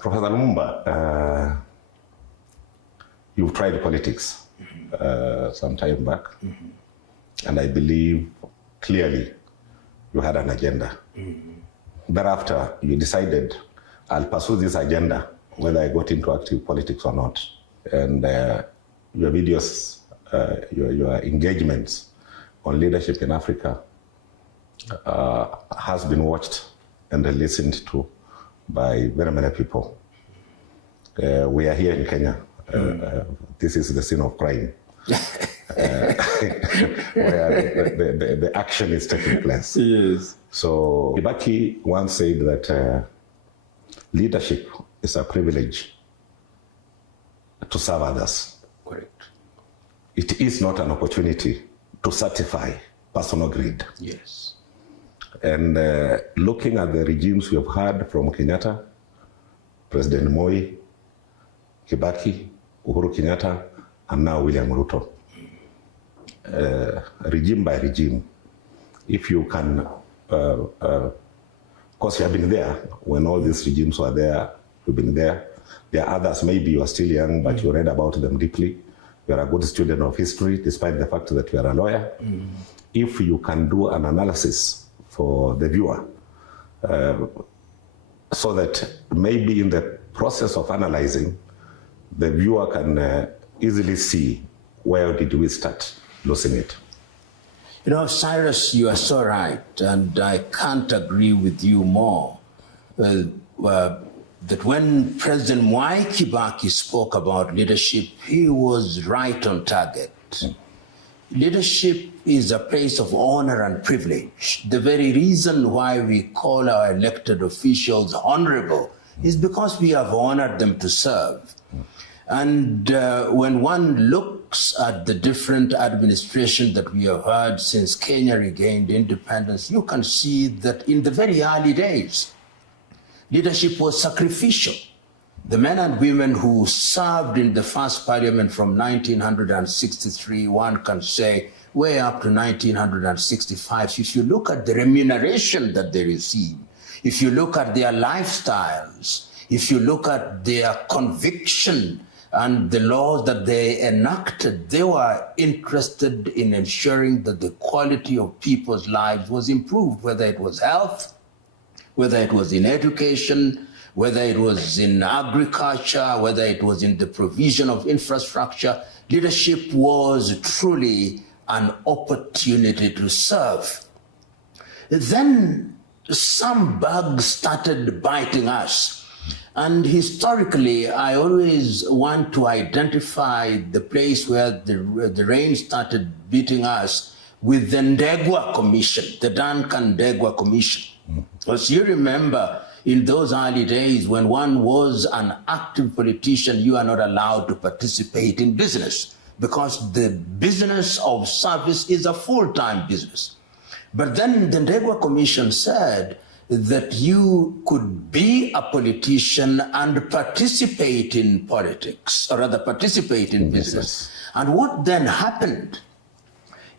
Professor Lumumba, you've tried politics some time back, and I believe clearly you had an agenda. Thereafter, you decided, I'll pursue this agenda, whether I got into active politics or not. And your videos, your engagements on leadership in Africa has been watched and listened to by very many people. We are here in Kenya. This is the scene of crime, where the action is taking place. Yes. So Kibaki once said that leadership is a privilege to serve others. Correct. It is not an opportunity to satisfy personal greed. Yes. And looking at the regimes we have had from Kenyatta, President Moi, Kibaki, Uhuru Kenyatta, and now William Ruto, regime by regime, if you can, of course you have been there when all these regimes were there, you've been there. There are others, maybe you are still young, but you read about them deeply. You are a good student of history, despite the fact that you are a lawyer. If you can do an analysis for the viewer, so that maybe in the process of analyzing, the viewer can easily see where did we start losing it. You know, Cyrus, you are so right, and I can't agree with you more. That when President Mwai Kibaki spoke about leadership, he was right on target. Leadership is a place of honor and privilege. The very reason why we call our elected officials honorable is because we have honored them to serve. And when one looks at the different administrations that we have had since Kenya regained independence, you can see that in the very early days, leadership was sacrificial. The men and women who served in the first parliament from 1963, one can say, way up to 1965, if you look at the remuneration that they received, if you look at their lifestyles, if you look at their conviction and the laws that they enacted, they were interested in ensuring that the quality of people's lives was improved, whether it was health, whether it was in education, whether it was in agriculture, whether it was in the provision of infrastructure. Leadership was truly an opportunity to serve. Then some bugs started biting us. And historically, I always want to identify the place where the rain started beating us with the Ndegwa Commission, the Duncan Ndegwa Commission. As you remember, in those early days, when one was an active politician, you are not allowed to participate in business because the business of service is a full-time business. But then the Ndegwa Commission said that you could be a politician and participate in politics, or rather participate in business. And what then happened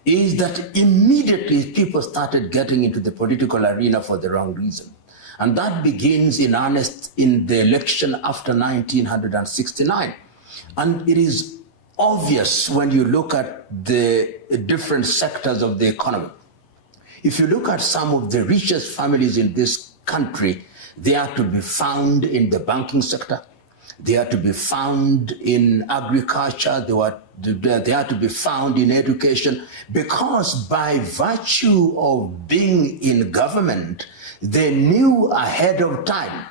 is that immediately people started getting into the political arena for the wrong reason. And that begins in earnest in the election after 1969. And it is obvious when you look at the different sectors of the economy. If you look at some of the richest families in this country, they are to be found in the banking sector. They are to be found in agriculture. They are to be found in education, because by virtue of being in government, they knew ahead of time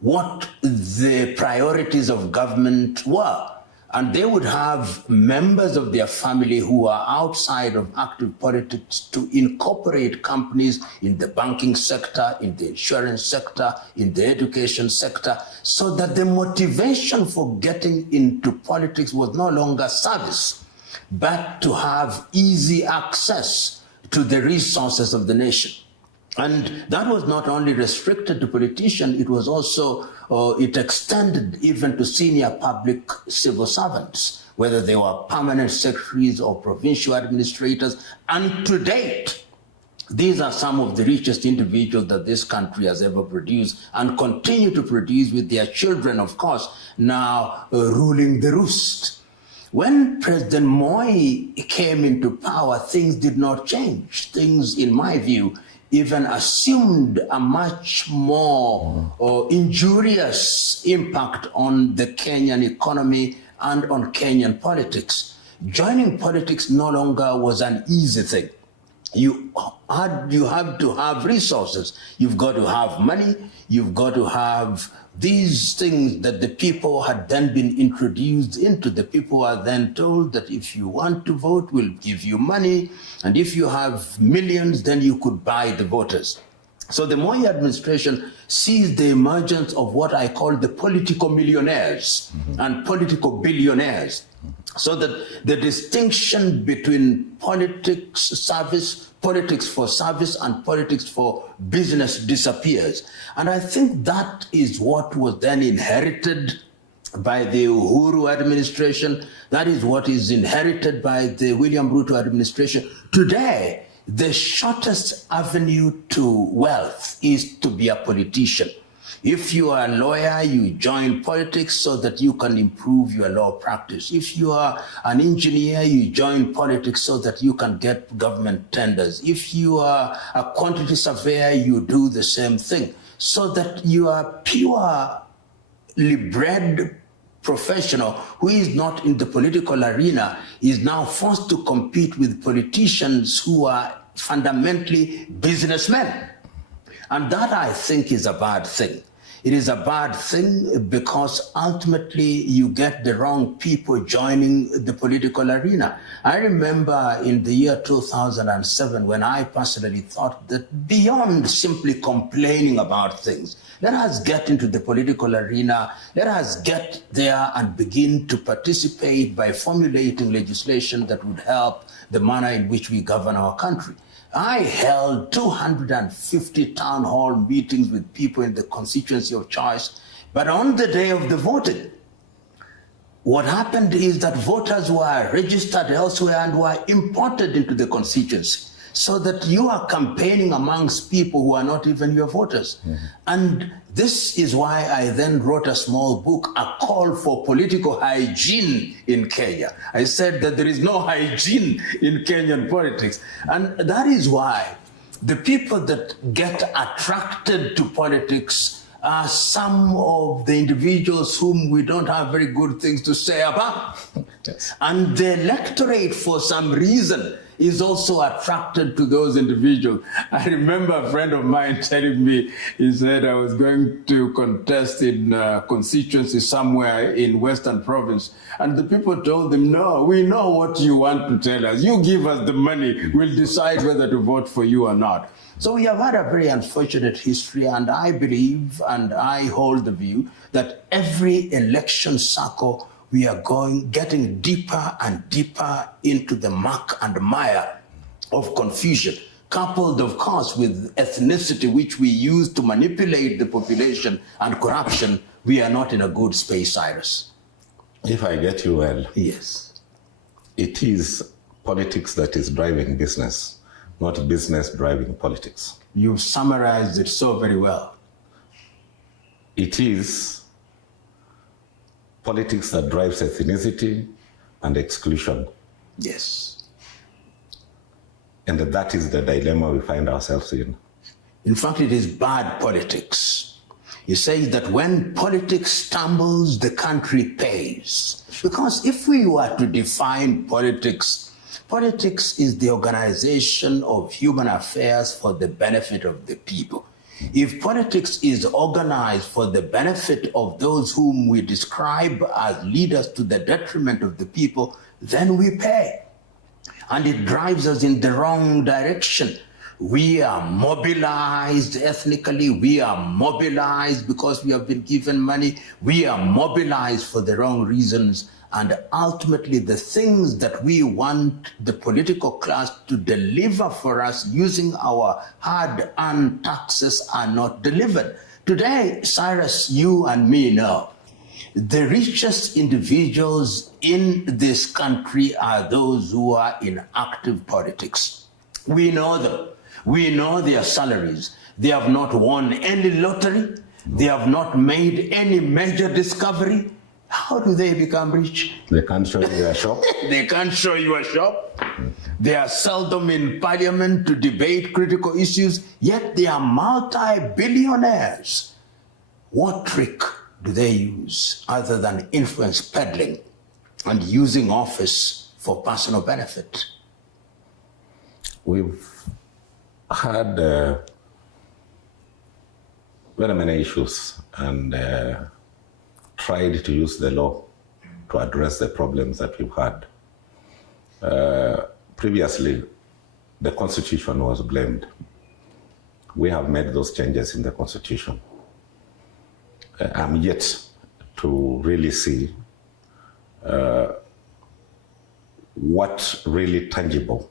what the priorities of government were. And they would have members of their family who are outside of active politics to incorporate companies in the banking sector, in the insurance sector, in the education sector, so that the motivation for getting into politics was no longer service, but to have easy access to the resources of the nation. And that was not only restricted to politicians, it was also, it extended even to senior public civil servants, whether they were permanent secretaries or provincial administrators. And to date, These are some of the richest individuals that this country has ever produced and continue to produce, with their children, of course, now ruling the roost. When President Moi came into power, things did not change. Things, in my view, even assumed a much more injurious impact on the Kenyan economy and on Kenyan politics. Joining politics no longer was an easy thing. You have to have resources. You've got to have money. You've got to have these things that the people had then been introduced into. The people are then told that if you want to vote, we'll give you money. And if you have millions, then you could buy the voters. So the Moi administration sees the emergence of what I call the political millionaires and political billionaires. So that the distinction between politics for service and politics for business disappears. And I think that is what was then inherited by the Uhuru administration. That is what is inherited by the William Ruto administration. Today, the shortest avenue to wealth is to be a politician. If you are a lawyer, you join politics so that you can improve your law practice. If you are an engineer, you join politics so that you can get government tenders. If you are a quantity surveyor, you do the same thing. So that you are purely bred professional who is not in the political arena is now forced to compete with politicians who are fundamentally businessmen. And that, I think, is a bad thing. It is a bad thing because ultimately you get the wrong people joining the political arena. I remember in the year 2007 when I personally thought that beyond simply complaining about things, let us get into the political arena, let us get there and begin to participate by formulating legislation that would help the manner in which we govern our country. I held 250 town hall meetings with people in the constituency of choice, but on the day of the voting, what happened is that voters were registered elsewhere and were imported into the constituency, so that you are campaigning amongst people who are not even your voters. And this is why I then wrote a small book, A Call for Political Hygiene in Kenya. I said that there is no hygiene in Kenyan politics. And that is why the people that get attracted to politics are some of the individuals whom we don't have very good things to say about. Yes. And the electorate, for some reason, is also attracted to those individuals. I remember a friend of mine telling me, he said I was going to contest in a constituency somewhere in Western Province. And the people told him, no, we know what you want to tell us. You give us the money, we'll decide whether to vote for you or not. So we have had a very unfortunate history, and I believe, and I hold the view, that every election cycle we are getting deeper and deeper into the muck and mire of confusion, coupled, of course, with ethnicity, which we use to manipulate the population, and corruption. We are not in a good space, Cyrus. If I get you well, yes, it is politics that is driving business, not business driving politics. You've summarized it so very well. It is politics that drives ethnicity and exclusion. Yes. And that is the dilemma we find ourselves in. In fact, it is bad politics. He says that when politics stumbles, the country pays. Because if we were to define politics, politics is the organization of human affairs for the benefit of the people. If politics is organized for the benefit of those whom we describe as leaders to the detriment of the people, then we pay. And it drives us in the wrong direction. We are mobilized ethnically. We are mobilized because we have been given money. We are mobilized for the wrong reasons. And ultimately, the things that we want the political class to deliver for us using our hard-earned taxes are not delivered. Today, Cyrus, you and me know, the richest individuals in this country are those who are in active politics. We know them. We know their salaries. They have not won any lottery. They have not made any major discovery. How do they become rich? They can't show you a shop. They can't show you a shop. They are seldom in parliament to debate critical issues, yet they are multi-billionaires. What trick do they use other than influence peddling and using office for personal benefit? We've had very many issues and tried to use the law to address the problems that we've had. Previously, the Constitution was blamed. We have made those changes in the Constitution. I'm yet to really see what really tangible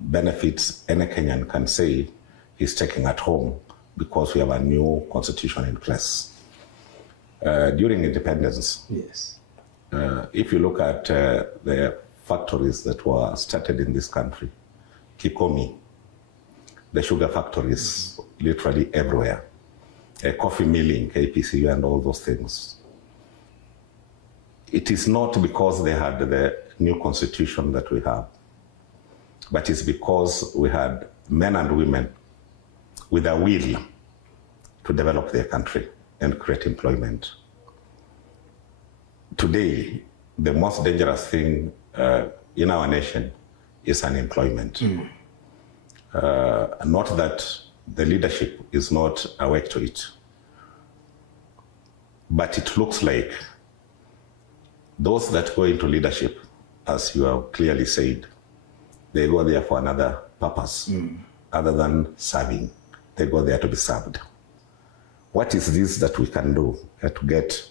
benefits any Kenyan can say he's taking at home because we have a new constitution in place. During independence, yes, if you look at the factories that were started in this country, Kikomi, the sugar factories, literally everywhere, coffee milling, KPCU and all those things. It is not because they had the new constitution that we have, but it's because we had men and women with a will to develop their country and create employment. Today, the most dangerous thing in our nation is unemployment. Not that the leadership is not awake to it, but it looks like those that go into leadership, as you have clearly said, they go there for another purpose other than serving. They go there to be served. What is this that we can do to get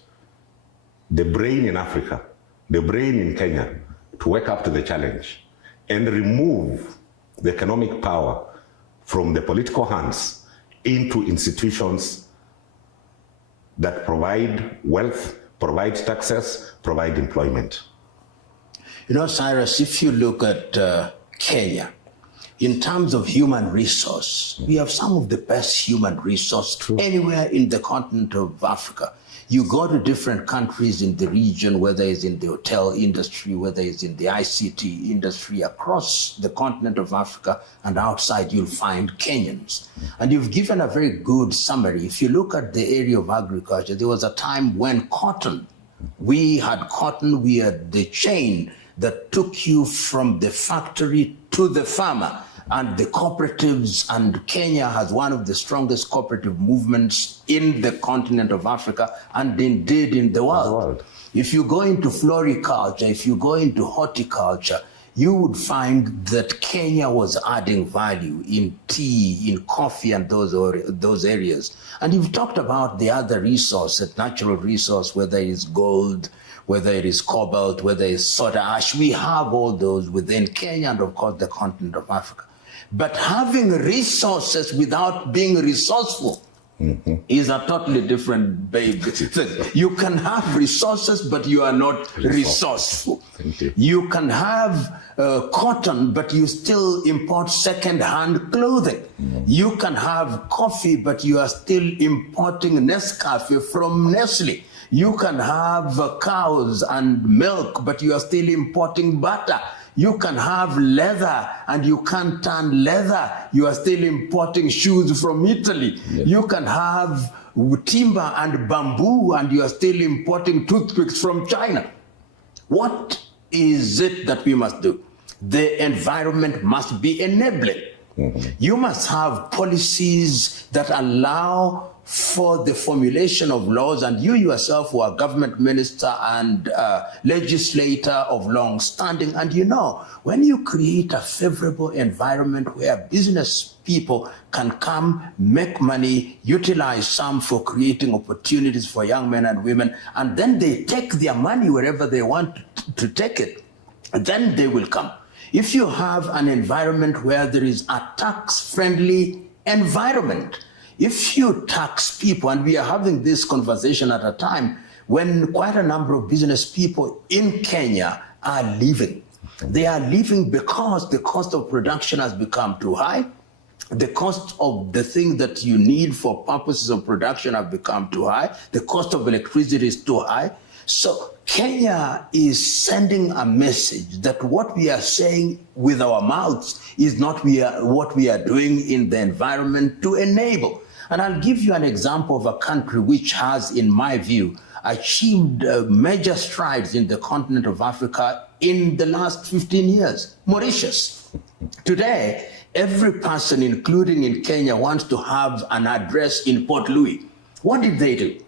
the brain in Africa, the brain in Kenya, to wake up to the challenge and remove the economic power from the political hands into institutions that provide wealth, provide taxes, provide employment? You know, Cyrus, if you look at Kenya, in terms of human resource, we have some of the best human resource anywhere in the continent of Africa. You go to different countries in the region, whether it's in the hotel industry, whether it's in the ICT industry, across the continent of Africa and outside, you'll find Kenyans. And you've given a very good summary. If you look at the area of agriculture, there was a time when we had the chain that took you from the factory to the farmer. And the cooperatives, and Kenya has one of the strongest cooperative movements in the continent of Africa and indeed in the world. If you go into floriculture, if you go into horticulture, you would find that Kenya was adding value in tea, in coffee, and those areas. And you've talked about the other resource, the natural resource, whether it's gold, whether it is cobalt, whether it's soda ash. We have all those within Kenya and, of course, the continent of Africa. But having resources without being resourceful is a totally different thing. You can have resources, but you are not resourceful. You can have cotton, but you still import second-hand clothing. You can have coffee, but you are still importing Nescafe from Nestle. You can have cows and milk, but you are still importing butter. You can have leather and you can't turn leather. You are still importing shoes from Italy. Yes. You can have timber and bamboo and you are still importing toothpicks from China. What is it that we must do? The environment must be enabling. You must have policies that allow for the formulation of laws, and you yourself were a government minister and legislator of long standing, and you know, when you create a favorable environment where business people can come, make money, utilize some for creating opportunities for young men and women, and then they take their money wherever they want to take it, then they will come. If you have an environment where there is a tax-friendly environment, if you tax people, and we are having this conversation at a time when quite a number of business people in Kenya are leaving. They are leaving because the cost of production has become too high. The cost of the thing that you need for purposes of production have become too high. The cost of electricity is too high. So Kenya is sending a message that what we are saying with our mouths is not what we are doing in the environment to enable. And I'll give you an example of a country which has, in my view, achieved major strides in the continent of Africa in the last 15 years, Mauritius. Today, every person, including in Kenya, wants to have an address in Port Louis. What did they do?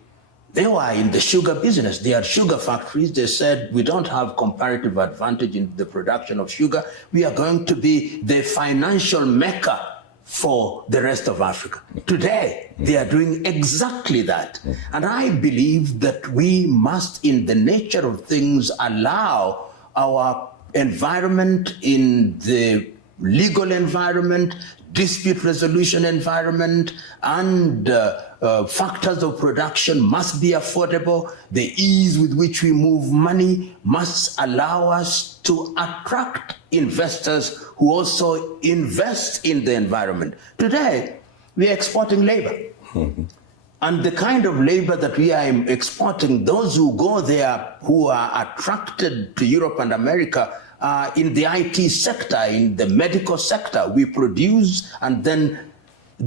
They were in the sugar business. They had sugar factories. They said, we don't have comparative advantage in the production of sugar. We are going to be the financial mecca for the rest of Africa. Today, they are doing exactly that. And I believe that we must, in the nature of things, allow our environment, in the legal environment, dispute resolution environment, and factors of production must be affordable. The ease with which we move money must allow us to attract investors who also invest in the environment. Today, we are exporting labor. And the kind of labor that we are exporting, those who go there, who are attracted to Europe and America, in the IT sector, in the medical sector, we produce and then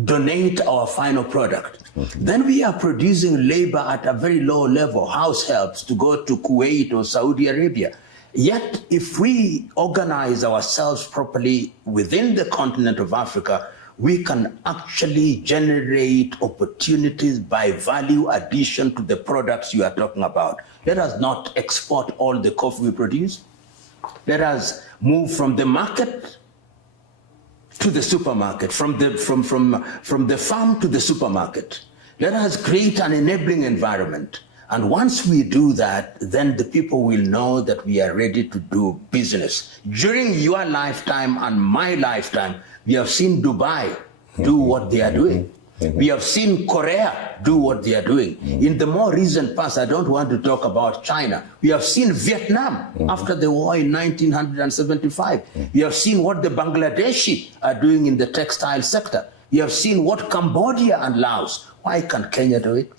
donate our final product. Then we are producing labor at a very low level, house helps to go to Kuwait or Saudi Arabia. Yet, if we organize ourselves properly within the continent of Africa, we can actually generate opportunities by value addition to the products you are talking about. Let us not export all the coffee we produce. Let us move from the market to the supermarket, from the farm to the supermarket. Let us create an enabling environment. And once we do that, then the people will know that we are ready to do business. During your lifetime and my lifetime, we have seen Dubai do what they are doing. We have seen Korea do what they are doing. In the more recent past, I don't want to talk about China. We have seen Vietnam after the war in 1975. We have seen what the Bangladeshi are doing in the textile sector. We have seen what Cambodia and Laos. Why can't Kenya do it?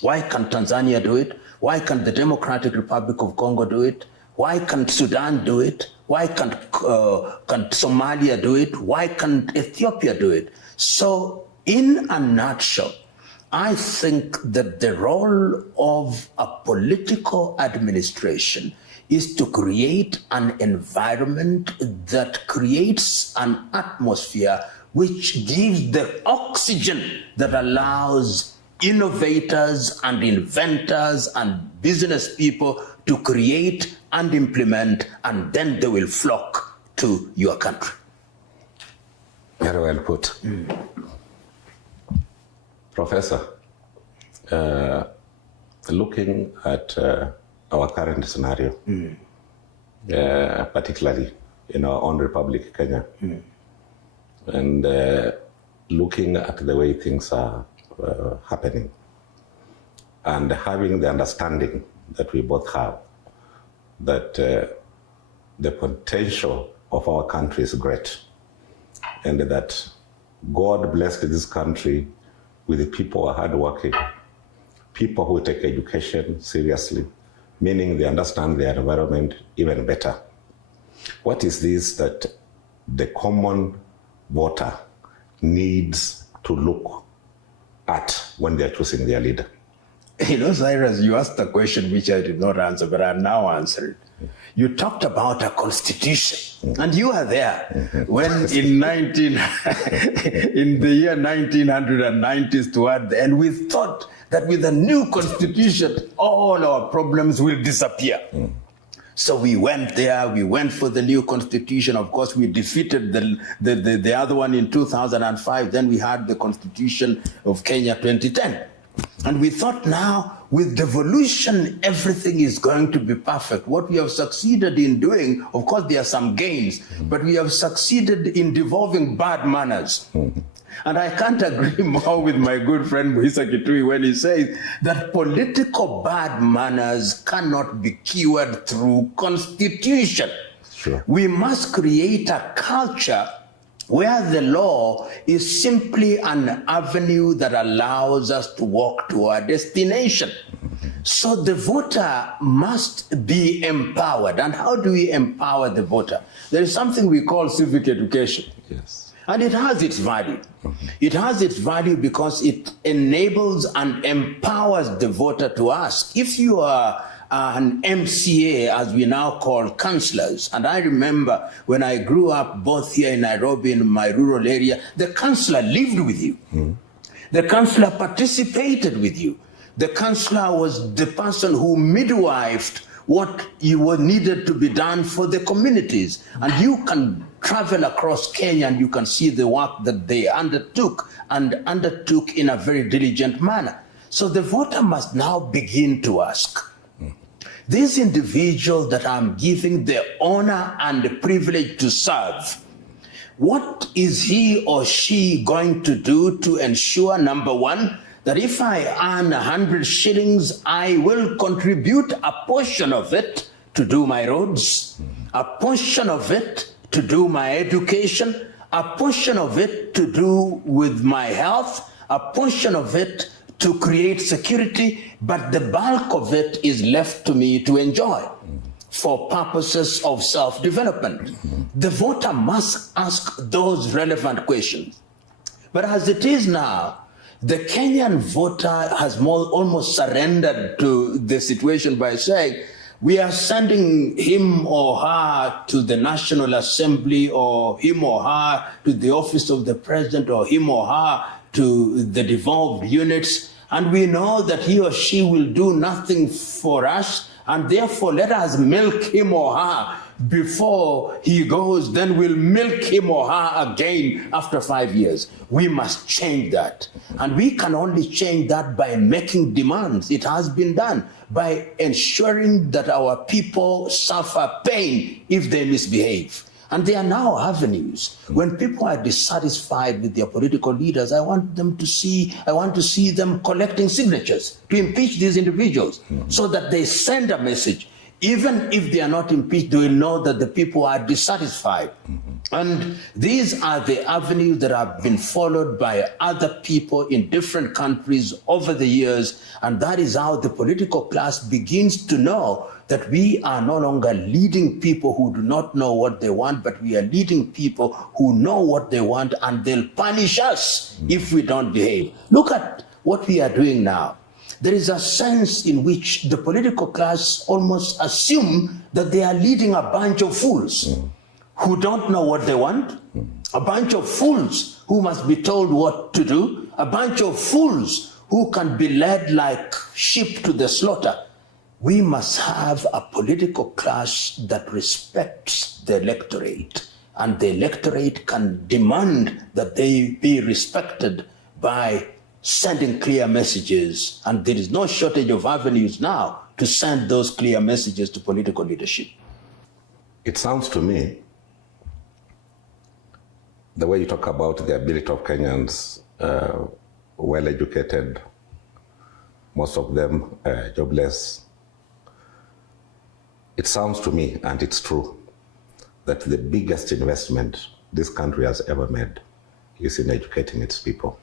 Why can't Tanzania do it? Why can't the Democratic Republic of Congo do it? Why can't Sudan do it? Why can't Somalia do it? Why can't Ethiopia do it? So, in a nutshell, I think that the role of a political administration is to create an environment that creates an atmosphere which gives the oxygen that allows innovators and inventors and business people to create and implement, and then they will flock to your country. Very well put. Professor, looking at our current scenario, particularly in our own Republic, Kenya, and looking at the way things are happening, and having the understanding that we both have that the potential of our country is great, and that God blessed this country with the people who are hardworking, people who take education seriously, meaning they understand their environment even better. What is this that the common voter needs to look at when they're choosing their leader? You know, Cyrus, you asked a question which I did not answer, but I've now answered. You talked about a constitution, and you are there when in the year 1990s toward the end, we thought that with a new constitution, all our problems will disappear. So we went there, we went for the new constitution. Of course, we defeated the other one in 2005. Then we had the constitution of Kenya 2010. And we thought now, with devolution, everything is going to be perfect. What we have succeeded in doing, of course, there are some gains, but we have succeeded in devolving bad manners. And I can't agree more with my good friend Moisa Kitui when he says that political bad manners cannot be cured through constitution. Sure. We must create a culture where the law is simply an avenue that allows us to walk to our destination. So the voter must be empowered. And how do we empower the voter? There is something we call civic education. Yes. And it has its value. It has its value because it enables and empowers the voter to ask. If you are an MCA, as we now call councillors, and I remember when I grew up both here in Nairobi and in my rural area, the councillor lived with you. The councillor participated with you. The councillor was the person who midwifed what needed to be done for the communities. And you can travel across Kenya and you can see the work that they undertook in a very diligent manner. So the voter must now begin to ask, this individual that I'm giving the honor and the privilege to serve, what is he or she going to do to ensure, number one, that if I earn 100 shillings, I will contribute a portion of it to do my roads, a portion of it to do my education, a portion of it to do with my health, a portion of it to create security, but the bulk of it is left to me to enjoy for purposes of self-development. The voter must ask those relevant questions. But as it is now, the Kenyan voter has almost surrendered to the situation by saying, we are sending him or her to the National Assembly, or him or her to the office of the president, or him or her to the devolved units, and we know that he or she will do nothing for us, and therefore let us milk him or her before he goes, then we'll milk him or her again after 5 years. We must change that. And we can only change that by making demands. It has been done by ensuring that our people suffer pain if they misbehave. And there are now avenues. When people are dissatisfied with their political leaders, I want to see them collecting signatures to impeach these individuals so that they send a message. Even if they are not impeached, they will know that the people are dissatisfied. And these are the avenues that have been followed by other people in different countries over the years. And that is how the political class begins to know that we are no longer leading people who do not know what they want, but we are leading people who know what they want, and they'll punish us if we don't behave. Look at what we are doing now. There is a sense in which the political class almost assume that they are leading a bunch of fools who don't know what they want, a bunch of fools who must be told what to do, a bunch of fools who can be led like sheep to the slaughter. We must have a political class that respects the electorate, and the electorate can demand that they be respected by sending clear messages, and there is no shortage of avenues now to send those clear messages to political leadership. It sounds to me, the way you talk about the ability of Kenyans, well-educated, most of them jobless, it sounds to me, and it's true, that the biggest investment this country has ever made is in educating its people,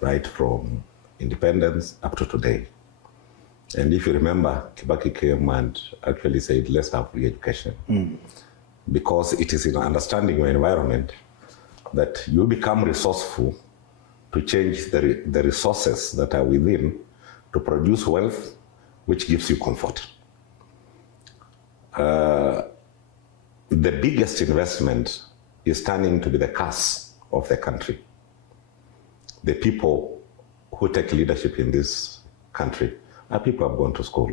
right from independence up to today. And if you remember, Kibaki came and actually said, let's have free education. Because it is in understanding your environment that you become resourceful to change the resources that are within to produce wealth, which gives you comfort. The biggest investment is turning to be the curse of the country. The people who take leadership in this country are people who have gone to school.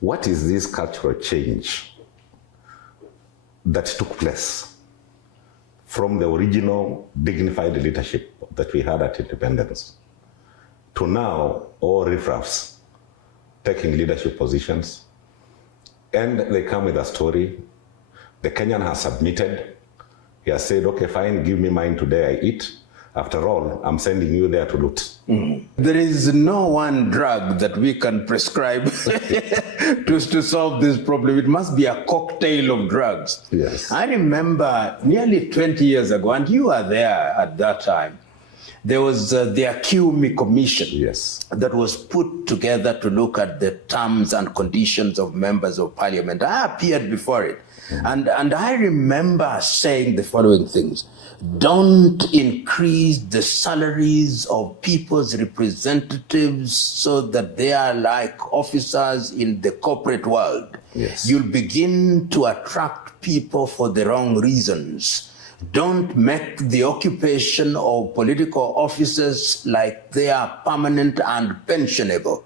What is this cultural change that took place from the original dignified leadership that we had at independence to now all riffraffs taking leadership positions? And they come with a story. The Kenyan has submitted. He has said, okay, fine, give me mine today, I eat. After all, I'm sending you there to loot. There is no one drug that we can prescribe to solve this problem. It must be a cocktail of drugs. Yes. I remember nearly 20 years ago, and you were there at that time, there was the Acumi Commission, Yes, that was put together to look at the terms and conditions of members of parliament. I appeared before it. And I remember saying the following things: don't increase the salaries of people's representatives so that they are like officers in the corporate world. Yes. You'll begin to attract people for the wrong reasons. Don't make the occupation of political offices like they are permanent and pensionable.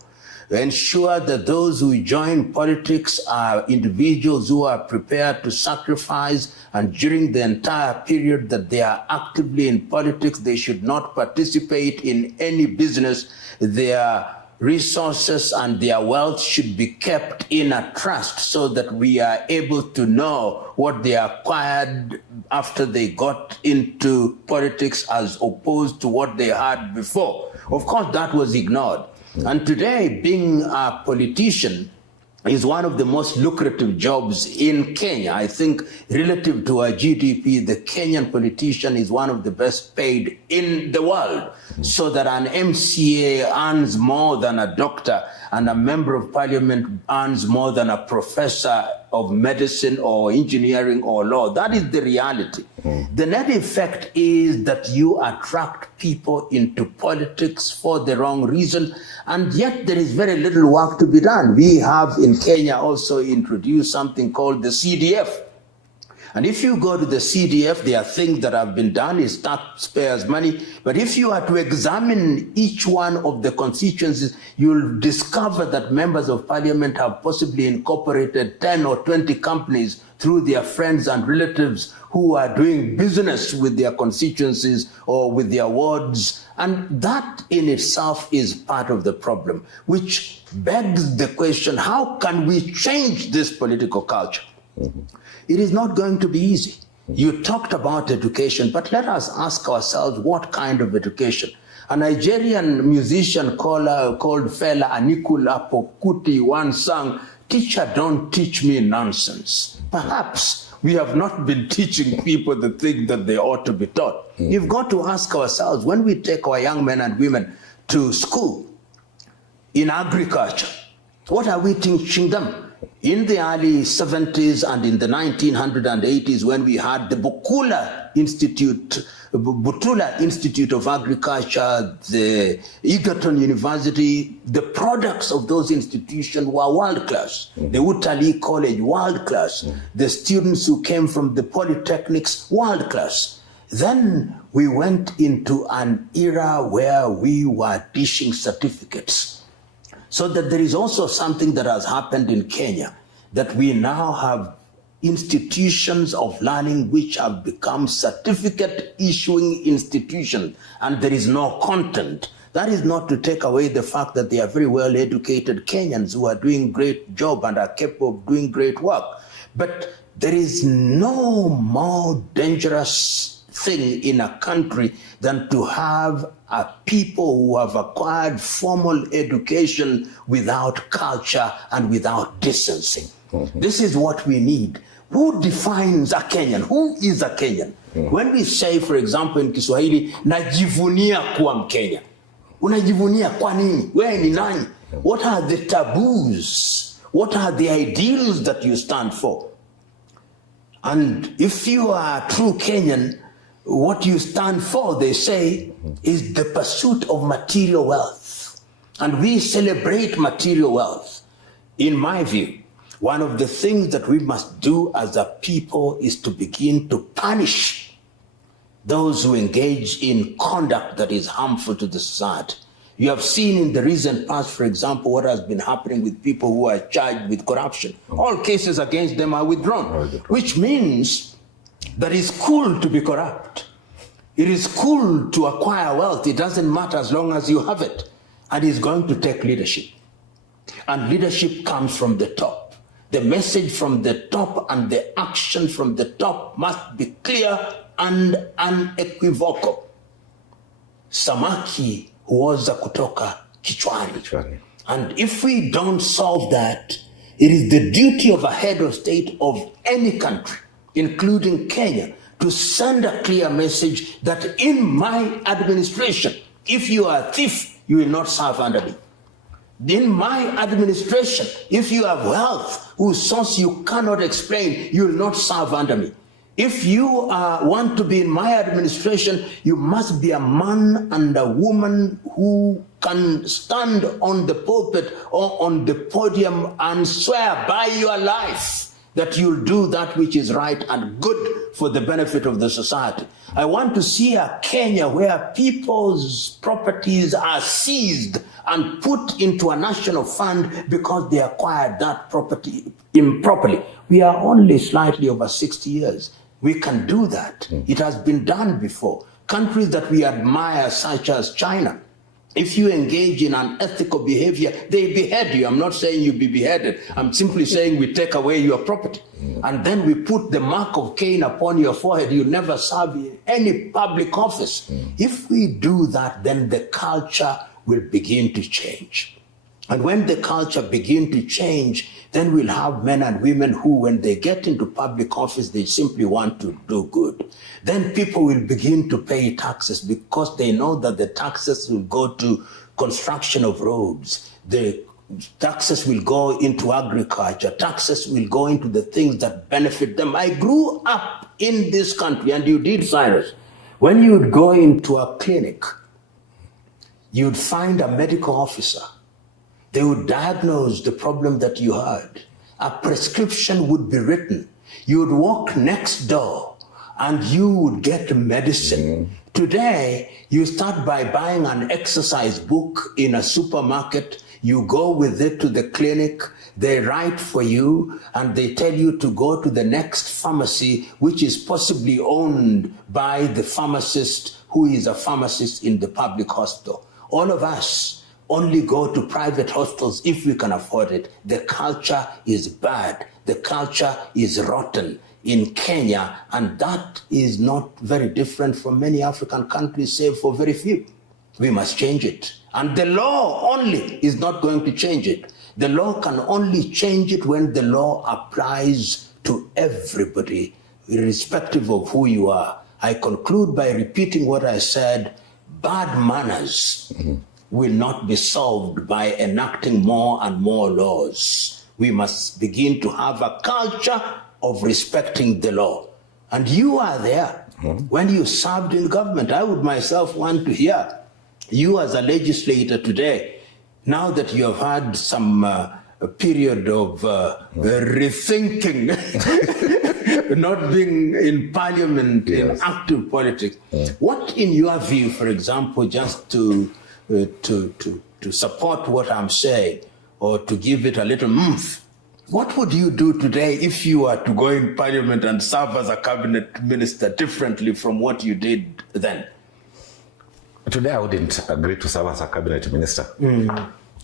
Ensure that those who join politics are individuals who are prepared to sacrifice, and during the entire period that they are actively in politics, they should not participate in any business. Their resources and their wealth should be kept in a trust so that we are able to know what they acquired after they got into politics as opposed to what they had before. Of course, that was ignored. And today, being a politician is one of the most lucrative jobs in Kenya. I think relative to our GDP, the Kenyan politician is one of the best paid in the world. So that an MCA earns more than a doctor, and a member of parliament earns more than a professor of medicine or engineering or law. That is the reality. The net effect is that you attract people into politics for the wrong reason, and yet there is very little work to be done. We have in Kenya also introduced something called the CDF. And if you go to the CDF, there are things that have been done, it's taxpayers' money. But if you are to examine each one of the constituencies, you'll discover that members of parliament have possibly incorporated 10 or 20 companies through their friends and relatives who are doing business with their constituencies or with their wards. And that in itself is part of the problem, which begs the question, how can we change this political culture? It is not going to be easy. You talked about education, but let us ask ourselves, what kind of education? A Nigerian musician called Fela Anikulapo Kuti once sang, "Teacher, don't teach me nonsense." Perhaps we have not been teaching people the thing that they ought to be taught. You've got to ask ourselves, when we take our young men and women to school in agriculture, what are we teaching them? In the early 70s and in the 1980s, when we had the Butula Institute of Agriculture, the Egerton University, the products of those institutions were world-class. The Utali College, world-class. The students who came from the polytechnics, world-class. Then we went into an era where we were dishing certificates. So that there is also something that has happened in Kenya, that we now have institutions of learning which have become certificate issuing institutions, and there is no content. That is not to take away the fact that they are very well educated Kenyans who are doing great job and are capable of doing great work. But there is no more dangerous thing in a country than to have a people who have acquired formal education without culture and without decency. This is what we need. Who defines a Kenyan? Who is a Kenyan? When we say, for example, in Kiswahili, najivunia kuwa Mkenya. Unajivunia kwa nini? Wewe ni nani? What are the taboos? What are the ideals that you stand for? And if you are a true Kenyan, what you stand for, they say, is the pursuit of material wealth. And we celebrate material wealth. In my view, one of the things that we must do as a people is to begin to punish those who engage in conduct that is harmful to the society. You have seen in the recent past, for example, what has been happening with people who are charged with corruption. All cases against them are withdrawn, which means that it's cool to be corrupt. It is cool to acquire wealth. It doesn't matter as long as you have it. And it's going to take leadership. And leadership comes from the top. The message from the top and the action from the top must be clear and unequivocal. samaki huoza kutoka kichwani. And if we don't solve that, it is the duty of a head of state of any country, including Kenya, to send a clear message that in my administration, if you are a thief, you will not serve under me. In my administration, if you have wealth whose source you cannot explain, you will not serve under me. If you want to be in my administration, you must be a man and a woman who can stand on the pulpit or on the podium and swear by your life that you'll do that which is right and good for the benefit of the society. I want to see a Kenya where people's properties are seized and put into a national fund because they acquired that property improperly. We are only slightly over 60 years. We can do that. It has been done before. Countries that we admire, such as China, if you engage in unethical behavior, they behead you. I'm not saying you be beheaded. I'm simply saying we take away your property. And then we put the mark of Cain upon your forehead. You never serve in any public office. If we do that, then the culture will begin to change. And when the culture begins to change, then we'll have men and women who, when they get into public office, they simply want to do good. Then people will begin to pay taxes because they know that the taxes will go to construction of roads. The taxes will go into agriculture. Taxes will go into the things that benefit them. I grew up in this country, and you did, Cyrus. When you would go into a clinic, you'd find a medical officer. They would diagnose the problem that you had. A prescription would be written. You would walk next door and you would get medicine. Today, you start by buying an exercise book in a supermarket. You go with it to the clinic. They write for you and they tell you to go to the next pharmacy, which is possibly owned by the pharmacist who is a pharmacist in the public hospital. All of us only go to private hospitals if we can afford it. The culture is bad. The culture is rotten in Kenya, and that is not very different from many African countries, save for very few. We must change it. And the law only is not going to change it. The law can only change it when the law applies to everybody, irrespective of who you are. I conclude by repeating what I said. Bad manners will not be solved by enacting more and more laws. We must begin to have a culture of respecting the law. And you are there. When you served in government, I would myself want to hear you as a legislator today, now that you have had some period of rethinking, not being in parliament, in active politics. What in your view, for example, just to support what I'm saying, or to give it a little oomph, what would you do today if you were to go in parliament and serve as a cabinet minister differently from what you did then? Today, I wouldn't agree to serve as a cabinet minister.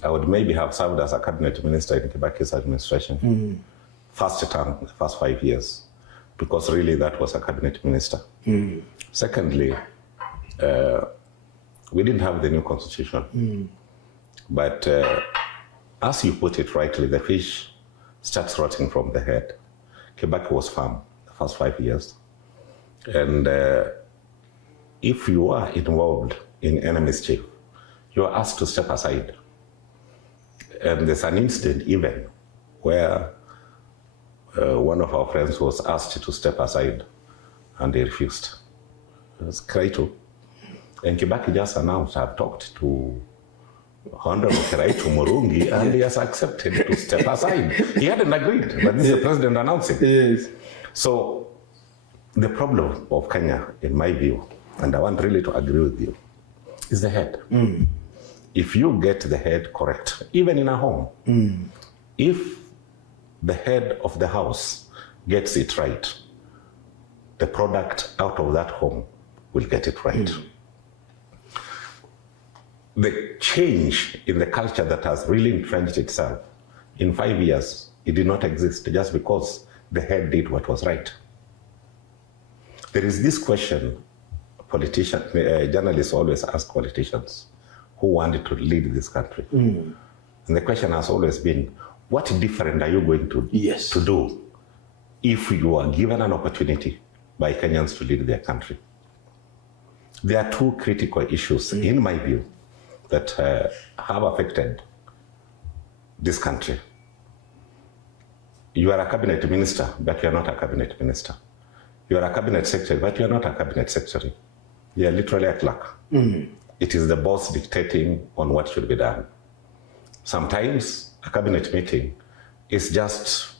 I would maybe have served as a cabinet minister in Kibaki's administration. First term, the first 5 years, because really that was a cabinet minister. Secondly, we didn't have the new constitution. But as you put it rightly, the fish starts rotting from the head. Kibaki was firm the first 5 years. And if you are involved in enemy's chief, you are asked to step aside. And there's an incident even where one of our friends was asked to step aside and he refused. It was Kiraitu. And Kibaki just announced, I've talked to Honorable Kiraitu Murungi and he has accepted to step aside. He hadn't agreed, but this is the president announcing. Yes. So the problem of Kenya, in my view, and I want really to agree with you, is the head. If you get the head correct, even in a home, if the head of the house gets it right, the product out of that home will get it right. The change in the culture that has really entrenched itself, in 5 years, it did not exist just because the head did what was right. There is this question journalists always ask politicians who wanted to lead this country. And the question has always been, what different are you going to do if you are given an opportunity by Kenyans to lead their country? There are two critical issues, in my view, that have affected this country. You are a cabinet minister, but you are not a cabinet minister. You are a cabinet secretary, but you are not a cabinet secretary. You are literally a clerk. It is the boss dictating on what should be done. Sometimes a cabinet meeting is just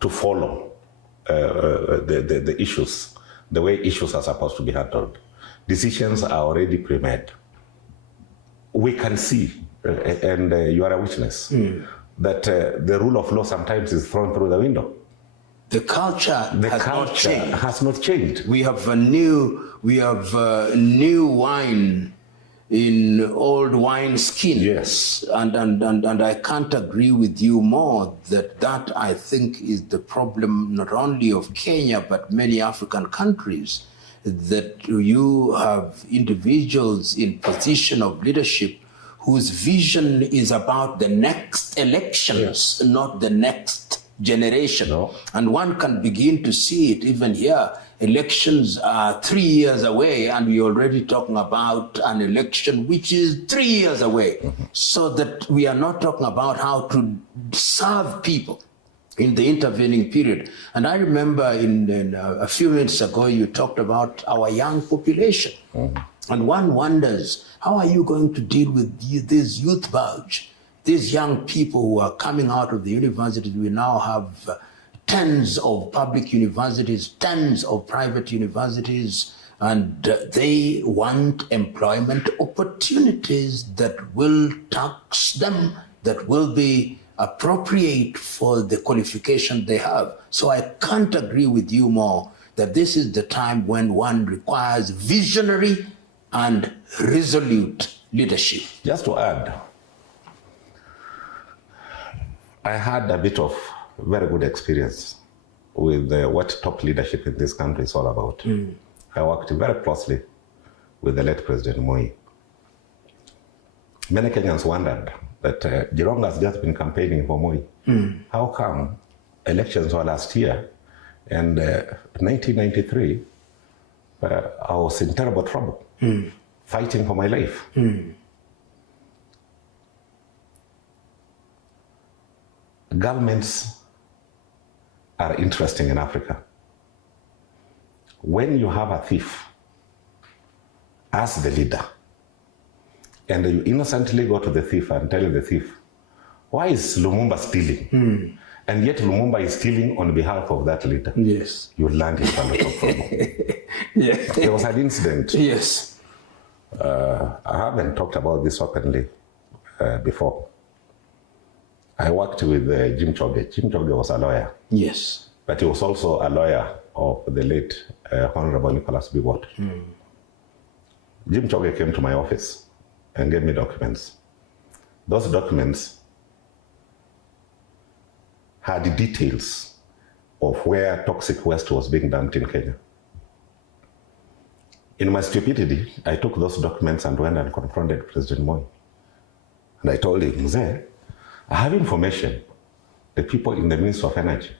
to follow the issues, the way issues are supposed to be handled. Decisions are already pre-made. We can see, and you are a witness, that the rule of law sometimes is thrown through the window. The culture has not changed. We have new wine in old wine skin. Yes. And I can't agree with you more that I think is the problem not only of Kenya but many African countries, that you have individuals in position of leadership whose vision is about the next elections, not the next generation. No. And one can begin to see it even here. Elections are 3 years away, and we're already talking about an election which is 3 years away. So that we are not talking about how to serve people in the intervening period. And I remember in a few minutes ago, you talked about our young population. And one wonders, how are you going to deal with this youth bulge? These young people who are coming out of the universities. We now have tens of public universities, tens of private universities, and they want employment opportunities that will tax them, that will be appropriate for the qualification they have. So I can't agree with you more that this is the time when one requires visionary and resolute leadership. Just to add, I had a bit of very good experience with what top leadership in this country is all about. I worked very closely with the late President Moi. Many Kenyans wondered that Jirong has just been campaigning for Moi. How come elections were last year, and 1993, I was in terrible trouble, fighting for my life. Governments are interesting in Africa. When you have a thief as the leader, and you innocently go to the thief and tell the thief, why is Lumumba stealing? And yet Lumumba is stealing on behalf of that leader. Yes. You land in a lot of trouble. There was an incident. Yes. I haven't talked about this openly before. I worked with Jim Choge. Jim Choge was a lawyer. Yes. But he was also a lawyer of the late Honorable Nicholas Biwott. Jim Choge came to my office and gave me documents. Those documents had details of where toxic waste was being dumped in Kenya. In my stupidity, I took those documents and went and confronted President Moi. And I told him, Mzee, I have information. The people in the Ministry of Energy,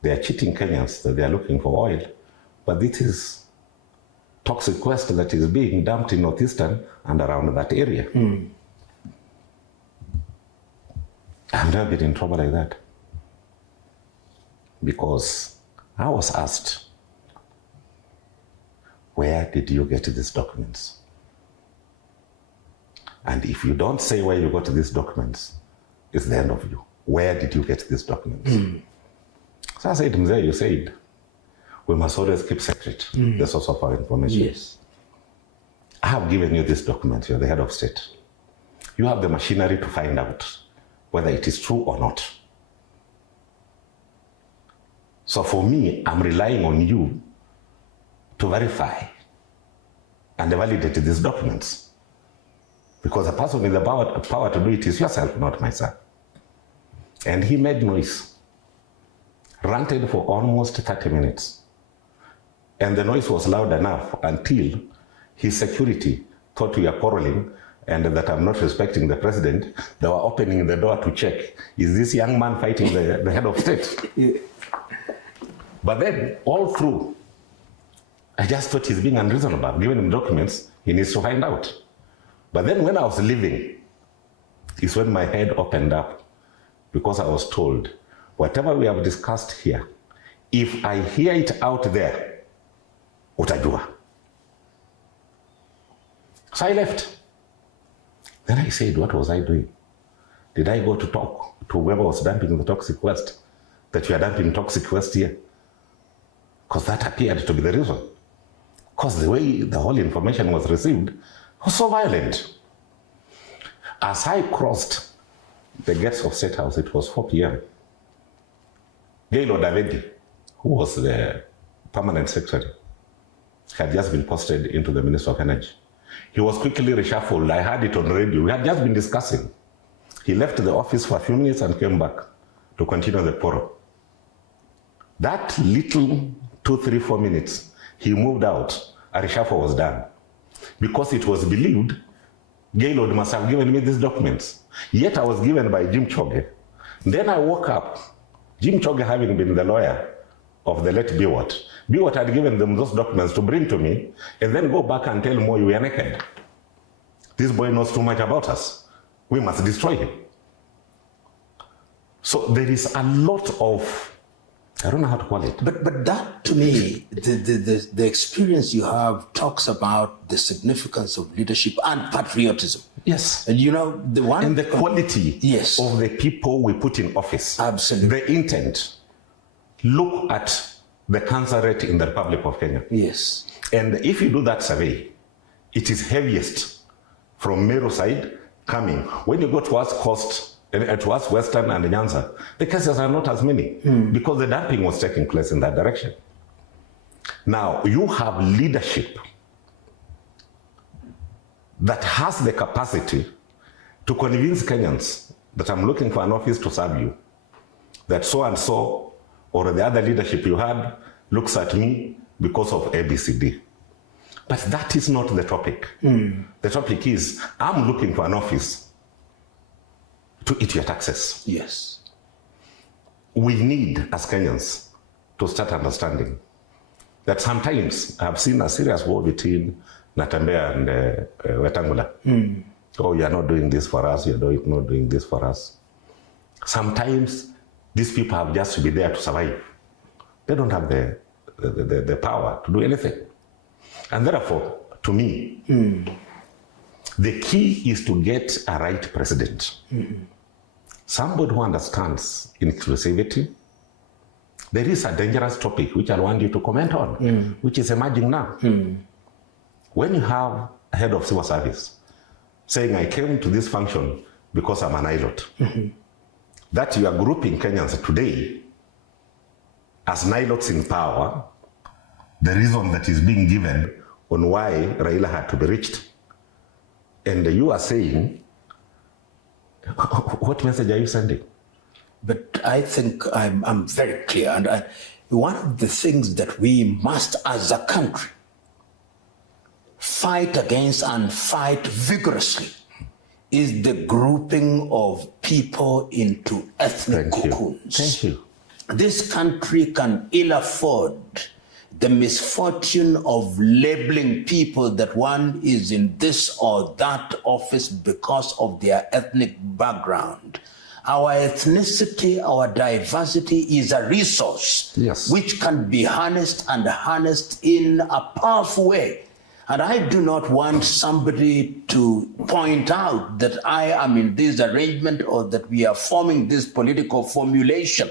they are cheating Kenyans that they are looking for oil, but this is toxic waste that is being dumped in Northeastern and around that area. I've never been in trouble like that. Because I was asked, where did you get these documents? And if you don't say where you got these documents, it's the end of you. Where did you get these documents? So I said, Mzee, you said, we must always keep secret the source of our information. Yes. I have given you this document, you're the head of state. You have the machinery to find out whether it is true or not. So for me, I'm relying on you to verify and validate these documents. Because the person with the power to do it is yourself, not myself. And he made noise, ranted for almost 30 minutes. And the noise was loud enough until his security thought we are quarreling and that I'm not respecting the president. They were opening the door to check, is this young man fighting the head of state? Yeah. But then, all through, I just thought he's being unreasonable. Given him documents, he needs to find out. But then when I was leaving, is when my head opened up, because I was told, whatever we have discussed here, if I hear it out there, utajua. So I left. Then I said, what was I doing? Did I go to talk to whoever was dumping the toxic waste, that you are dumping toxic waste here? Because that appeared to be the reason. Because the way the whole information was received was so violent. As I crossed the gates of State House, it was 4 p.m. Gaylord Davedi, who was the permanent secretary, had just been posted into the Minister of Energy. He was quickly reshuffled. I heard it on radio. We had just been discussing. He left the office for a few minutes and came back to continue the forum. That little 2, 3, 4 minutes, he moved out. A reshuffle was done. Because it was believed Gaylord must have given me these documents. Yet I was given by Jim Choge. Then I woke up, Jim Choge having been the lawyer of the late Biwott. Biwott had given them those documents to bring to me and then go back and tell Moi we are naked. This boy knows too much about us. We must destroy him. So there is a lot of, I don't know how to call it. But that, to me, the experience you have talks about the significance of leadership and patriotism. Yes. And you know, the one... And the quality yes. of the people we put in office. Absolutely. The intent. Look at the cancer rate in the Republic of Kenya. Yes. And if you do that survey, it is heaviest from Meru side coming. When you go towards Coast, towards Western and Nyanza, the cases are not as many because the dumping was taking place in that direction. Now, you have leadership that has the capacity to convince Kenyans that I'm looking for an office to serve you, that so and so or the other leadership you had looks at me because of ABCD. But that is not the topic. The topic is, I'm looking for an office to eat your taxes. Yes. We need, as Kenyans, to start understanding that sometimes I've seen a serious war between Natembea and Wetangula. Oh, you're not doing this for us, you're not doing this for us. Sometimes these people have just to be there to survive. They don't have the power to do anything. And therefore, to me, the key is to get a right president. Somebody who understands inclusivity. There is a dangerous topic which I want you to comment on, which is emerging now. When you have a head of civil service saying, I came to this function because I'm an ILOT, that you are grouping Kenyans today as Nilots in power, the reason that is being given on why Raila had to be reached. And you are saying, what message are you sending? But I think I'm very clear. And one of the things that we must, as a country, fight against and fight vigorously is the grouping of people into ethnic cocoons. Thank you. This country can ill afford the misfortune of labeling people that one is in this or that office because of their ethnic background. Our ethnicity, our diversity is a resource which can be harnessed and harnessed in a powerful way. And I do not want somebody to point out that I am in this arrangement or that we are forming this political formulation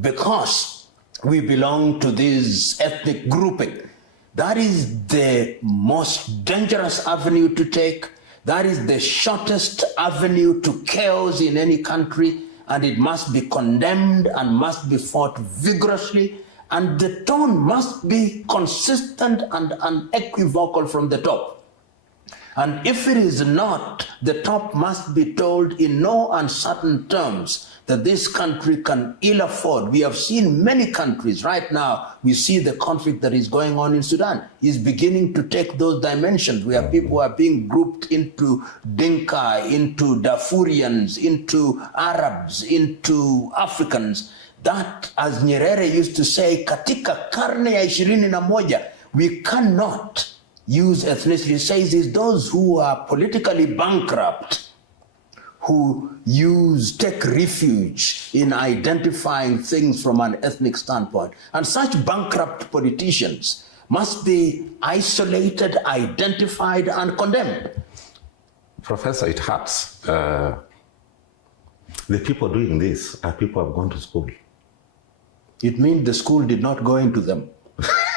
because we belong to this ethnic grouping. That is the most dangerous avenue to take. That is the shortest avenue to chaos in any country, and it must be condemned and must be fought vigorously, and the tone must be consistent and unequivocal from the top. And if it is not, the top must be told in no uncertain terms that this country can ill afford. We have seen many countries right now. We see the conflict that is going on in Sudan is beginning to take those dimensions where people are being grouped into Dinka, into Darfurians, into Arabs, into Africans. That, as Nyerere used to say, katika karne ya 21, we cannot use ethnicity. He says is those who are politically bankrupt, who take refuge in identifying things from an ethnic standpoint. And such bankrupt politicians must be isolated, identified, and condemned. Professor, it hurts. The people doing this are people who have gone to school. It means the school did not go into them.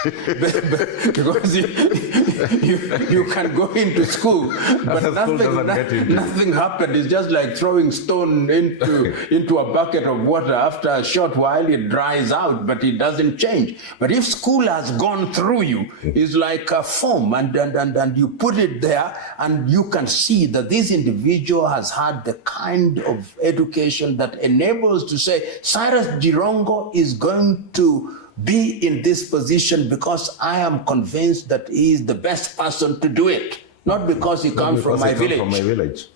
Because you can go into school, but nothing happened. It's just like throwing stone into a bucket of water. After a short while, it dries out, but it doesn't change. But if school has gone through you, it's like a foam, and you put it there, and you can see that this individual has had the kind of education that enables to say, Cyrus Jirongo is going to be in this position because I am convinced that he is the best person to do it, not because he comes from my village.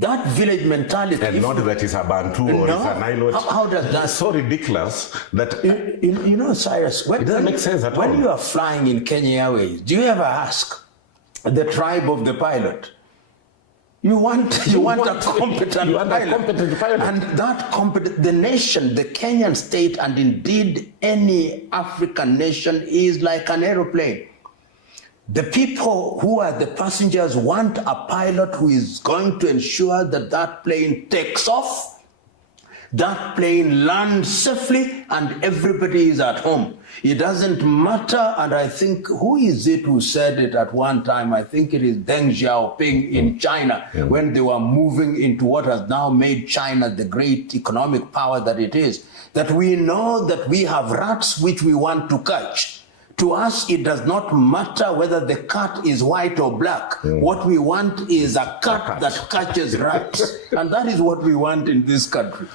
That village mentality. And not that he's a Bantu or he's a Nilot. How does that? It's so ridiculous that... You know, Cyrus, it doesn't make sense at all. When you are flying in Kenya Airways, do you ever ask the tribe of the pilot? You want a competent pilot. And that the nation, the Kenyan state, and indeed any African nation is like an aeroplane. The people who are the passengers want a pilot who is going to ensure that that plane takes off, that plane lands safely, and everybody is at home. It doesn't matter, and I think, who is it who said it at one time? I think it is Deng Xiaoping in China, when they were moving into what has now made China the great economic power that it is, that we know that we have rats which we want to catch. To us, it does not matter whether the cat is white or black. What we want is a cat that catches rats, and that is what we want in this country.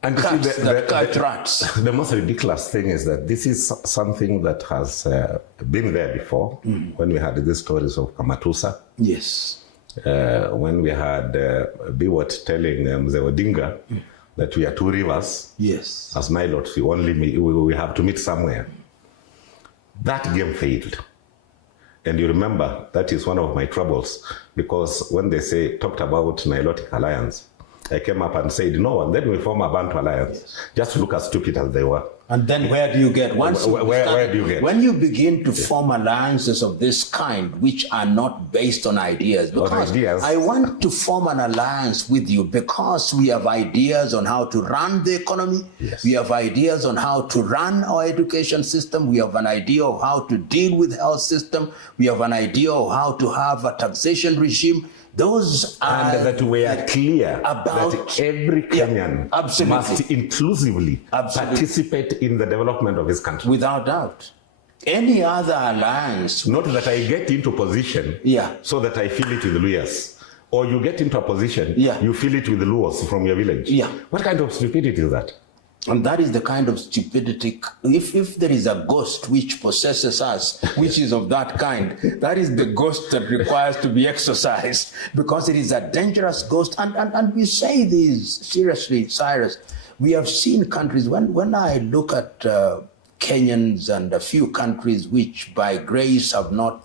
And cats that catch rats. The most ridiculous thing is that this is something that has been there before, when we had these stories of Kamatusa. Yes. When we had Biwot telling the Odinga that we are two rivers. Yes. As Nilots, we have to meet somewhere. That game failed. And you remember, that is one of my troubles, because when they talked about Nilotic alliance, I came up and said no, and then we form a Bantu alliance. Just look as stupid as they were. And then where do you get? Where do you get? When you begin to form alliances of this kind, which are not based on ideas, because I want to form an alliance with you because we have ideas on how to run the economy. Yes. We have ideas on how to run our education system. We have an idea of how to deal with health system. We have an idea of how to have a taxation regime. Those are... And that we are clear about that every Kenyan must inclusively participate in the development of his country. Without doubt. Any other alliance... Not that I get into position so that I feel it with Luyas. Or you get into a position, you feel it with the Luos from your village. What kind of stupidity is that? And that is the kind of stupidity. If there is a ghost which possesses us, which is of that kind, that is the ghost that requires to be exorcised, because it is a dangerous ghost. And we say this seriously, Cyrus. We have seen countries, when I look at Kenyans and a few countries which by grace have not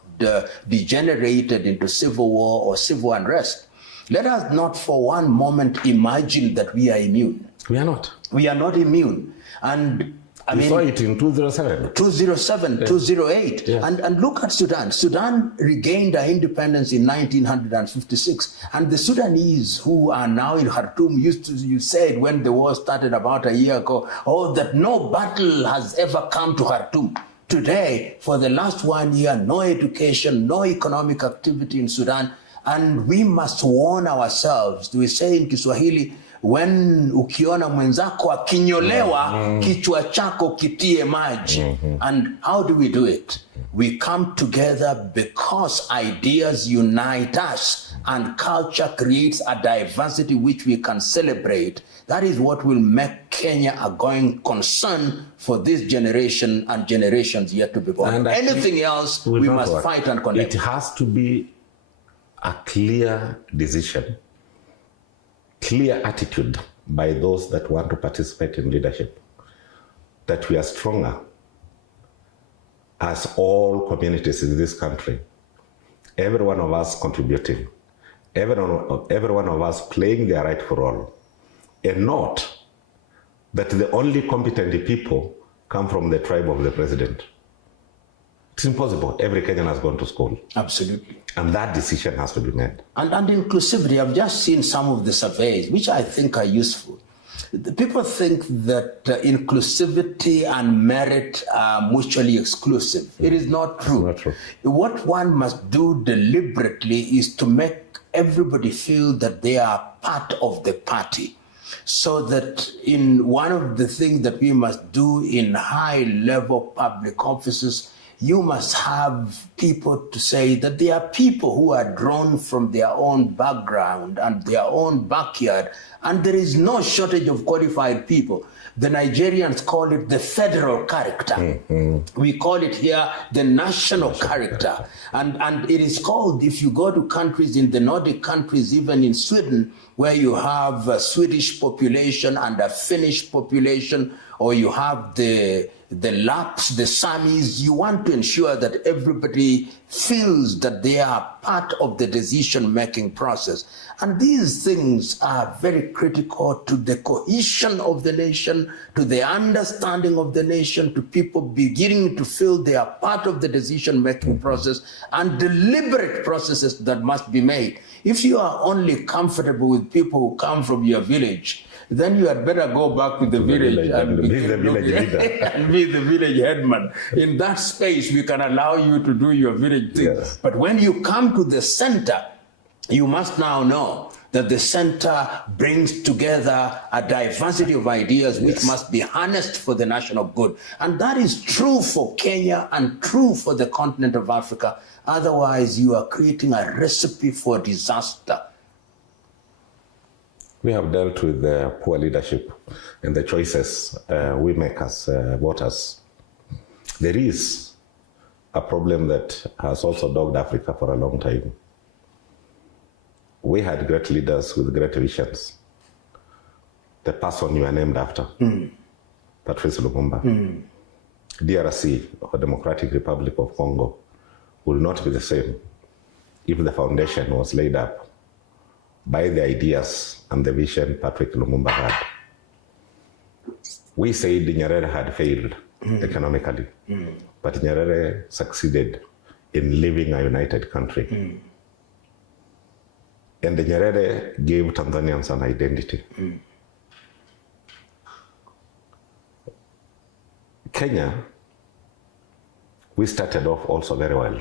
degenerated into civil war or civil unrest, let us not for one moment imagine that we are immune. We are not. We are not immune. And I mean, saw it in 2007. 2008. Yes. And look at Sudan. Sudan regained their independence in 1956. And the Sudanese who are now in Khartoum you said when the war started about a year ago, that no battle has ever come to Khartoum. Today, for the last 1 year, no education, no economic activity in Sudan. And we must warn ourselves. We say in Kiswahili, when ukiona mwenzako akinyolewa, kichwa chako kitie maji. And how do we do it? We come together because ideas unite us and culture creates a diversity which we can celebrate. That is what will make Kenya a going concern for this generation and generations yet to be born. And anything else, we must fight and condemn. It has to be a clear decision, clear attitude by those that want to participate in leadership, that we are stronger as all communities in this country, every one of us contributing, every one of us playing their rightful role, and not that the only competent people come from the tribe of the president. It's impossible. Every Kenyan has gone to school. Absolutely. And that decision has to be made. And inclusivity, I've just seen some of the surveys, which I think are useful. The people think that inclusivity and merit are mutually exclusive. It is not true. It's not true. What one must do deliberately is to make everybody feel that they are part of the party. So that in one of the things that we must do in high-level public offices, you must have people to say that they are people who are drawn from their own background and their own backyard, and there is no shortage of qualified people. The Nigerians call it the federal character. We call it here the national character. And it is called, if you go to countries in the Nordic countries, even in Sweden, where you have a Swedish population and a Finnish population, or you have the Laps, the Samis, you want to ensure that everybody feels that they are part of the decision-making process. And these things are very critical to the cohesion of the nation, to the understanding of the nation, to people beginning to feel they are part of the decision-making process and deliberate processes that must be made. If you are only comfortable with people who come from your village, then you had better go back to the village and be the village leader. and be the village headman. In that space, we can allow you to do your village thing. Yes. But when you come to the center, you must now know that the center brings together a diversity of ideas which must be harnessed for the national good. And that is true for Kenya and true for the continent of Africa. Otherwise, you are creating a recipe for disaster. We have dealt with the poor leadership and the choices we make as voters. There is a problem that has also dogged Africa for a long time. We had great leaders with great visions. The person you are named after, Patrice Lumumba, DRC, or Democratic Republic of Congo, will not be the same if the foundation was laid up by the ideas and the vision Patrick Lumumba had. We said Nyerere had failed economically, but Nyerere succeeded in leaving a united country. And Nyerere gave Tanzanians an identity. Kenya, we started off also very well.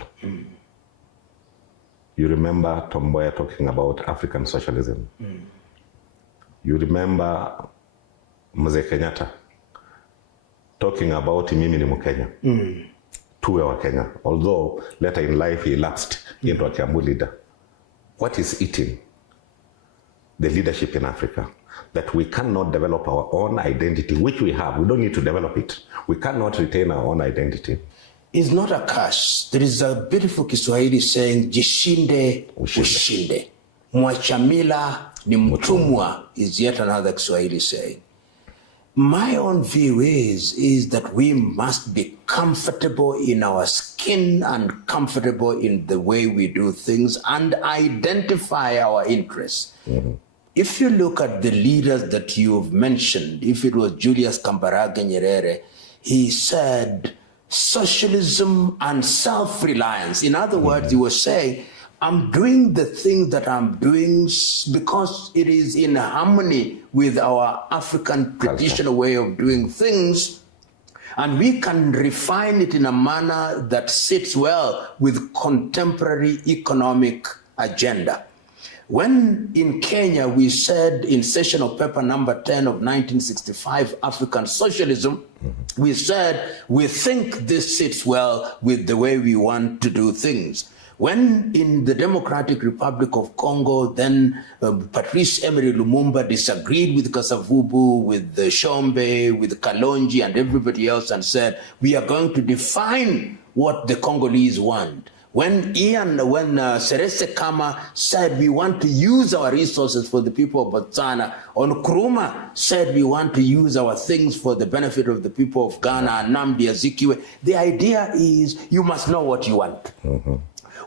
You remember Tom Mboya talking about African socialism. You remember Mzee Kenyatta talking about mimi ni Mkenya. Tuwe wa Kenya. Although later in life he lapsed into a Kiambu leader. What is eating the leadership in Africa? That we cannot develop our own identity, which we have. We don't need to develop it. We cannot retain our own identity. It's not a curse. There is a beautiful Kiswahili saying, jishinde ushinde. Mwachamila ni mtumwa is yet another Kiswahili saying. My own view is that we must be comfortable in our skin and comfortable in the way we do things and identify our interests. If you look at the leaders that you've mentioned, if it was Julius Kambarage Nyerere, he said, socialism and self-reliance. In other words, he was saying, I'm doing the thing that I'm doing because it is in harmony with our African traditional way of doing things, and we can refine it in a manner that sits well with contemporary economic agenda. When in Kenya we said in session of paper number 10 of 1965, African Socialism, we said we think this sits well with the way we want to do things. When in the Democratic Republic of Congo, then Patrice Emery Lumumba disagreed with Kasavubu, with Shombe, with Kalonji and everybody else and said, we are going to define what the Congolese want. When Seretse Khama said we want to use our resources for the people of Botswana, Nkrumah said we want to use our things for the benefit of the people of Ghana, and Nnamdi Azikiwe, the idea is you must know what you want.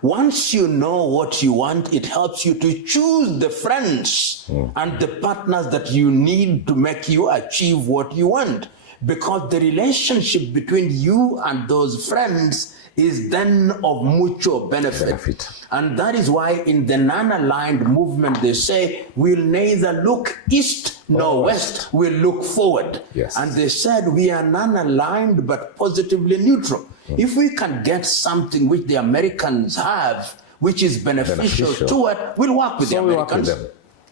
Once you know what you want, it helps you to choose the friends and the partners that you need to make you achieve what you want. Because the relationship between you and those friends is then of mutual benefit. And that is why in the non-aligned movement, they say, we'll neither look east nor west, we'll look forward. Yes. And they said, we are non-aligned but positively neutral. If we can get something which the Americans have, which is beneficial to it, we'll work with the Americans.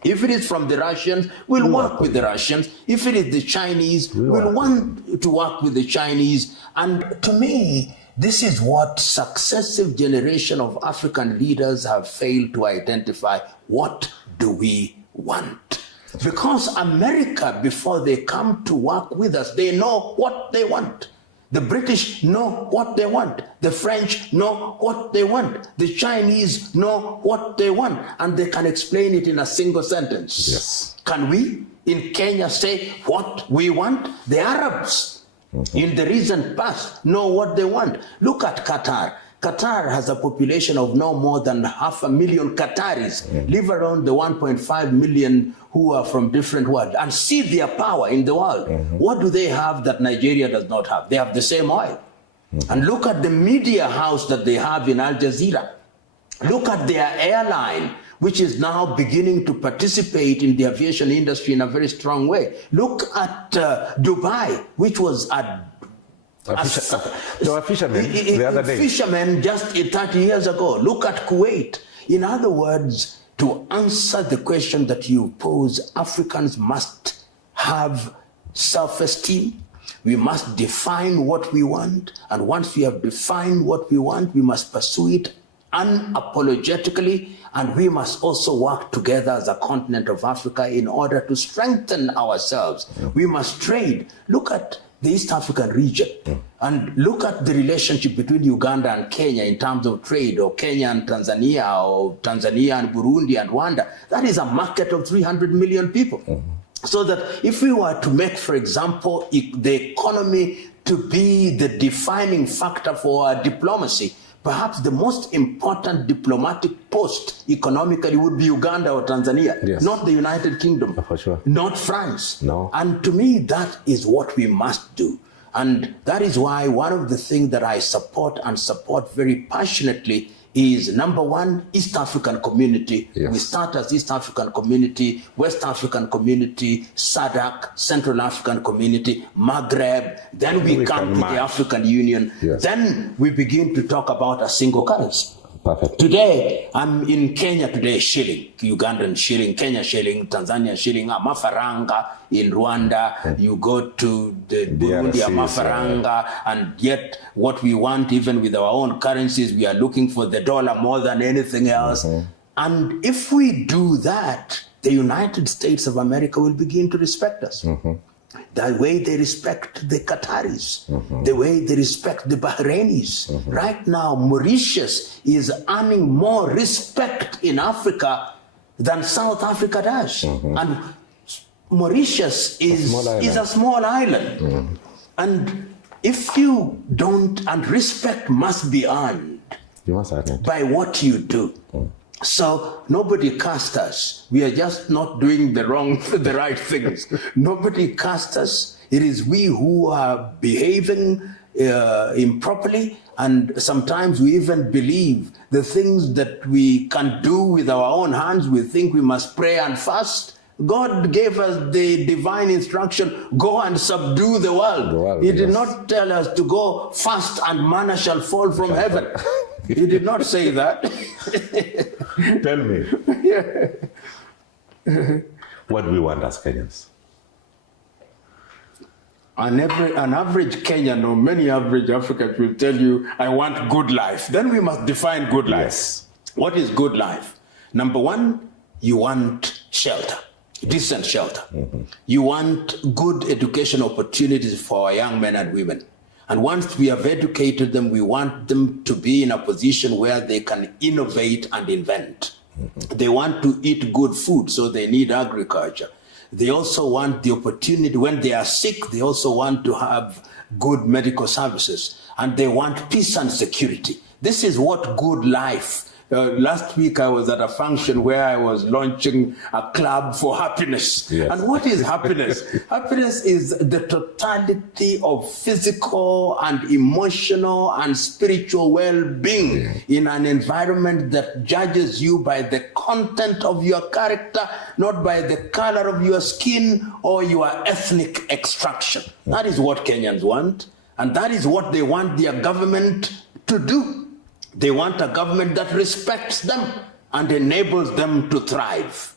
If it is from the Russians, we'll work with the Russians. If it is the Chinese, we'll want to work with the Chinese. And to me, this is what successive generation of African leaders have failed to identify. What do we want? Because America, before they come to work with us, they know what they want. The British know what they want. The French know what they want. The Chinese know what they want. And they can explain it in a single sentence. Yes. Can we in Kenya say what we want? The Arabs in the recent past know what they want. Look at Qatar. Qatar has a population of no more than 500,000 Qataris, live around the 1.5 million who are from different worlds, and see their power in the world. What do they have that Nigeria does not have? They have the same oil. And look at the media house that they have in Al Jazeera. Look at their airline, which is now beginning to participate in the aviation industry in a very strong way. Look at Dubai, which was There were fishermen the other day. Fishermen just 30 years ago. Look at Kuwait. In other words, to answer the question that you pose, Africans must have self-esteem. We must define what we want. And once we have defined what we want, we must pursue it unapologetically. And we must also work together as a continent of Africa in order to strengthen ourselves. We must trade. Look at the East African region and look at the relationship between Uganda and Kenya in terms of trade, or Kenya and Tanzania, or Tanzania and Burundi and Rwanda. That is a market of 300 million people. So that if we were to make, for example, the economy to be the defining factor for our diplomacy, perhaps the most important diplomatic post economically would be Uganda or Tanzania, not the United Kingdom, for sure. Not France. No. And to me, that is what we must do. And that is why one of the things that I support and support very passionately is, number one, East African community. We start as East African community, West African community, SADC, Central African community, Maghreb. Then we come to the African Union. Then we begin to talk about a single currency. Perfect. Today, I'm in Kenya today, shilling, Ugandan shilling, Kenya shilling, Tanzania shilling, Amafaranga in Rwanda. You go to the Burundi, Amafaranga, and yet what we want, even with our own currencies, we are looking for the dollar more than anything else. And if we do that, the United States of America will begin to respect us. The way they respect the Qataris, the way they respect the Bahrainis. Right now, Mauritius is earning more respect in Africa than South Africa does. And Mauritius is a small island. And if you don't, and respect must be earned by what you do. So nobody cast us. We are just not doing the right things. Nobody cast us. It is we who are behaving improperly, and sometimes we even believe the things that we can do with our own hands. We think we must pray and fast. God gave us the divine instruction, go and subdue the world. He did not tell us to go fast and manna shall fall from heaven. He did not say that. Tell me. What do we want as Kenyans? An average Kenyan or many average Africans will tell you, I want good life. Then we must define good life. Yes. What is good life? Number one, you want shelter, decent shelter. You want good education opportunities for our young men and women. And once we have educated them, we want them to be in a position where they can innovate and invent. They want to eat good food, so they need agriculture. They also want the opportunity, when they are sick, they also want to have good medical services. And they want peace and security. This is what good life. Last week I was at a function where I was launching a club for happiness. Yes. And what is happiness? Happiness is the totality of physical and emotional and spiritual well-being in an environment that judges you by the content of your character, not by the color of your skin or your ethnic extraction. That is what Kenyans want, and that is what they want their government to do. They want a government that respects them and enables them to thrive.